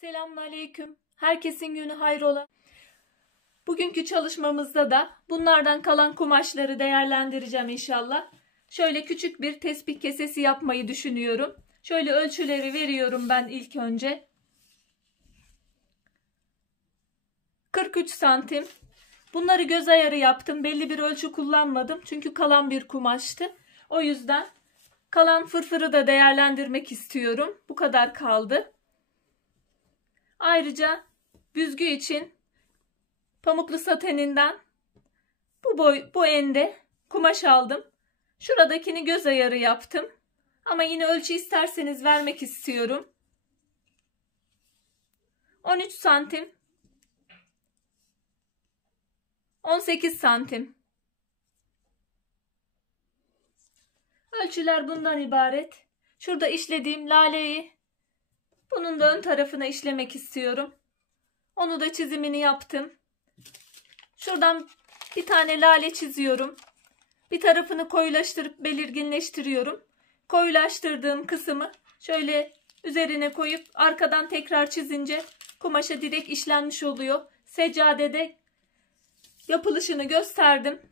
Selamünaleyküm. Herkesin günü hayrola. Bugünkü çalışmamızda da bunlardan kalan kumaşları değerlendireceğim inşallah. Şöyle küçük bir tespih kesesi yapmayı düşünüyorum. Şöyle ölçüleri veriyorum ben ilk önce. 43 santim. Bunları göz ayarı yaptım. Belli bir ölçü kullanmadım. Çünkü kalan bir kumaştı. O yüzden kalan fırfırı da değerlendirmek istiyorum. Bu kadar kaldı. Ayrıca büzgü için pamuklu sateninden bu ende kumaş aldım. Şuradakini göz ayarı yaptım. Ama yine ölçü isterseniz vermek istiyorum. 13 santim. 18 santim. Ölçüler bundan ibaret. Şurada işlediğim laleyi bunun da ön tarafına işlemek istiyorum. Onu da çizimini yaptım. Şuradan bir tane lale çiziyorum. Bir tarafını koyulaştırıp belirginleştiriyorum. Koyulaştırdığım kısmı şöyle üzerine koyup arkadan tekrar çizince kumaşa direkt işlenmiş oluyor. Seccadede yapılışını gösterdim.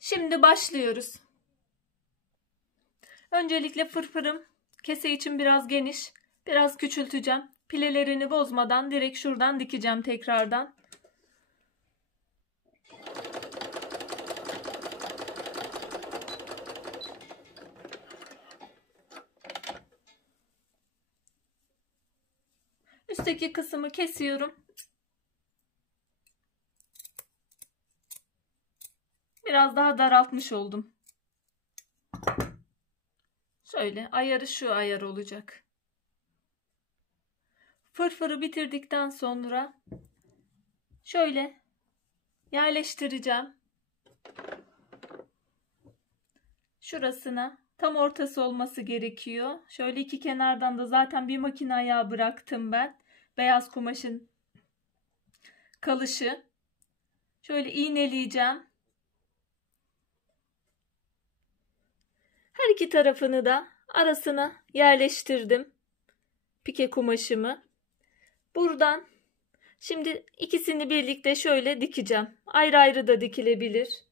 Şimdi başlıyoruz. Öncelikle fırfırım kese için biraz geniş. Biraz küçülteceğim. Pilelerini bozmadan direkt şuradan dikeceğim tekrardan. Üstteki kısmı kesiyorum. Biraz daha daraltmış oldum. Şöyle ayarı şu ayar olacak. Fırfırı bitirdikten sonra şöyle yerleştireceğim. Şurasına tam ortası olması gerekiyor. Şöyle iki kenardan da zaten bir makine ayağı bıraktım ben. Beyaz kumaşın kalışı. Şöyle iğneleyeceğim. Her iki tarafını da arasına yerleştirdim. Pike kumaşımı. Buradan şimdi ikisini birlikte şöyle dikeceğim. Ayrı ayrı da dikilebilir.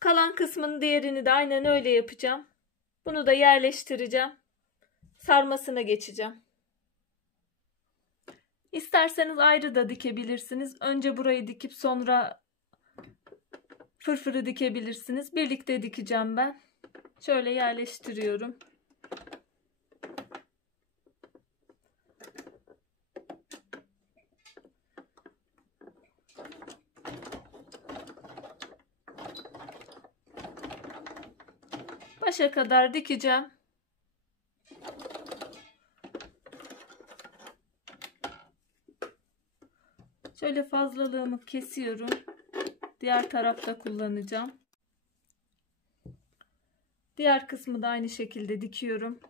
Kalan kısmının diğerini de aynen öyle yapacağım. Bunu da yerleştireceğim. Sarmasına geçeceğim. İsterseniz ayrı da dikebilirsiniz. Önce burayı dikip sonra fırfırı dikebilirsiniz. Birlikte dikeceğim ben. Şöyle yerleştiriyorum. Başa kadar dikeceğim. Şöyle fazlalığımı kesiyorum. Diğer tarafta kullanacağım. Diğer kısmı da aynı şekilde dikiyorum.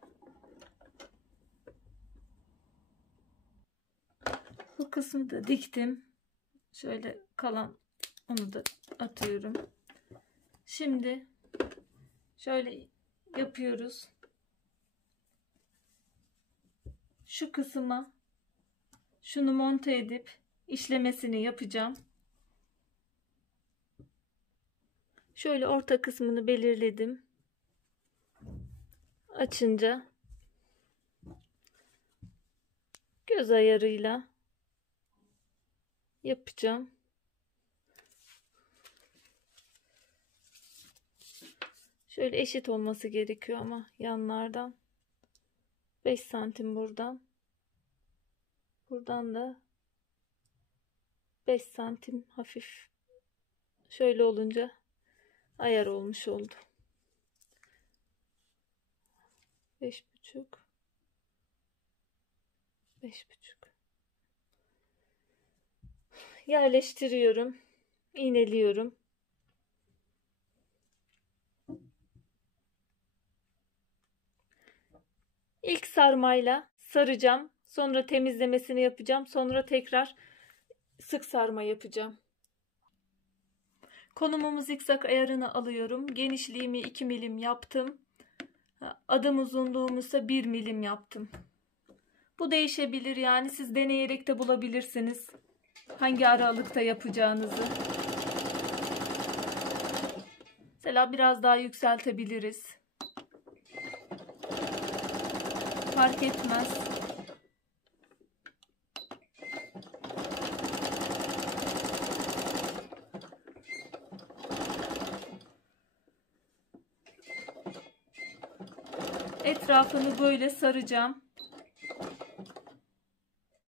Bu kısmı da diktim. Şöyle kalan onu da atıyorum. Şimdi şöyle yapıyoruz. Şu kısma şunu monte edip işlemesini yapacağım. Şöyle orta kısmını belirledim. Açınca göz ayarıyla yapacağım. Şöyle eşit olması gerekiyor ama yanlardan 5 santim buradan. Buradan da 5 santim hafif. Şöyle olunca ayar olmuş oldu. 5,5 5,5 yerleştiriyorum. İğneliyorum. İlk sarmayla saracağım. Sonra temizlemesini yapacağım. Sonra tekrar sık sarma yapacağım. Konumumu zikzak ayarını alıyorum. Genişliğimi 2 milim yaptım. Adım uzunluğumu ise 1 milim yaptım. Bu değişebilir, yani siz deneyerek de bulabilirsiniz hangi aralıkta yapacağınızı. Mesela biraz daha yükseltebiliriz. Fark etmez. Etrafını böyle saracağım.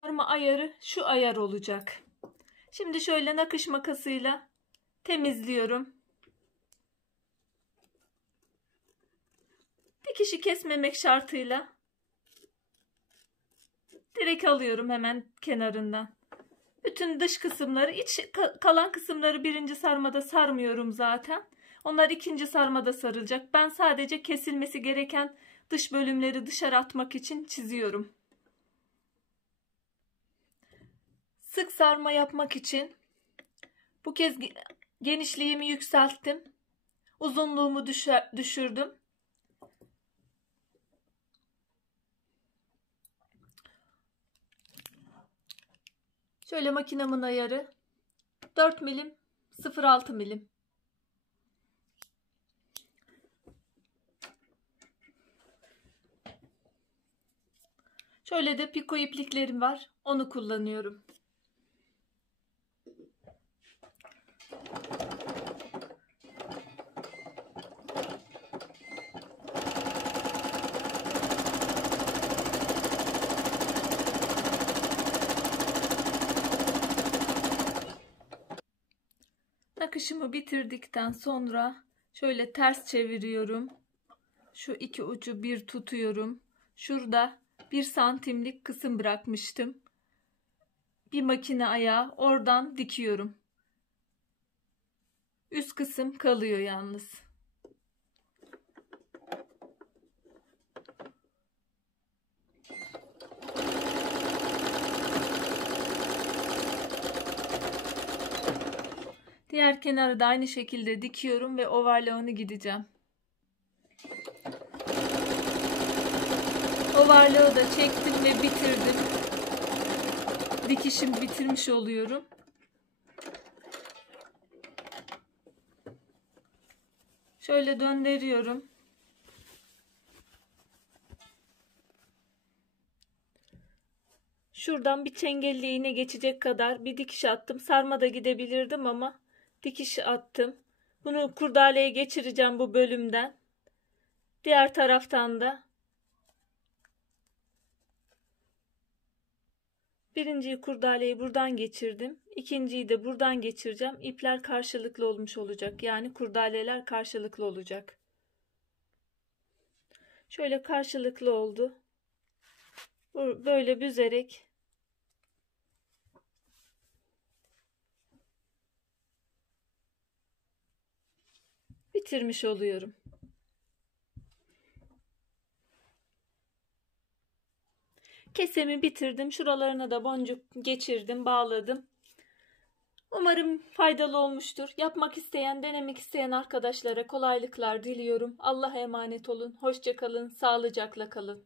Sarma ayarı şu ayar olacak. Şimdi şöyle nakış makasıyla temizliyorum. Dikişi kesmemek şartıyla direkt alıyorum hemen kenarından. Bütün dış kısımları, iç kalan kısımları birinci sarmada sarmıyorum zaten. Onlar ikinci sarmada sarılacak. Ben sadece kesilmesi gereken dış bölümleri dışarı atmak için çiziyorum. Sık sarma yapmak için bu kez genişliğimi yükselttim. Uzunluğumu düşürdüm. Şöyle makinemin ayarı 4 milim 0,6 milim. Şöyle de piko ipliklerim var. Onu kullanıyorum. Nakışımı bitirdikten sonra şöyle ters çeviriyorum. Şu iki ucu bir tutuyorum. Şurada 1 santimlik kısım bırakmıştım. Bir makine ayağı, oradan dikiyorum. Üst kısım kalıyor yalnız. Diğer kenarı da aynı şekilde dikiyorum ve ovarlağını gideceğim. Ovarlağı da çektim ve bitirdim. Dikişimi bitirmiş oluyorum. Şöyle döndürüyorum. Şuradan bir çengelli iğne geçecek kadar bir dikiş attım. Sarma da gidebilirdim ama dikiş attım. Bunu kurdaleye geçireceğim bu bölümden. Diğer taraftan da birinciyi kurdaleyi buradan geçirdim. İkinciyi de buradan geçireceğim. İpler karşılıklı olmuş olacak. Yani kurdaleler karşılıklı olacak. Şöyle karşılıklı oldu. Böyle büzerek bitirmiş oluyorum. Kesemi bitirdim. Şuralarına da boncuk geçirdim, bağladım. Umarım faydalı olmuştur. Yapmak isteyen, denemek isteyen arkadaşlara kolaylıklar diliyorum. Allah'a emanet olun. Hoşça kalın, sağlıcakla kalın.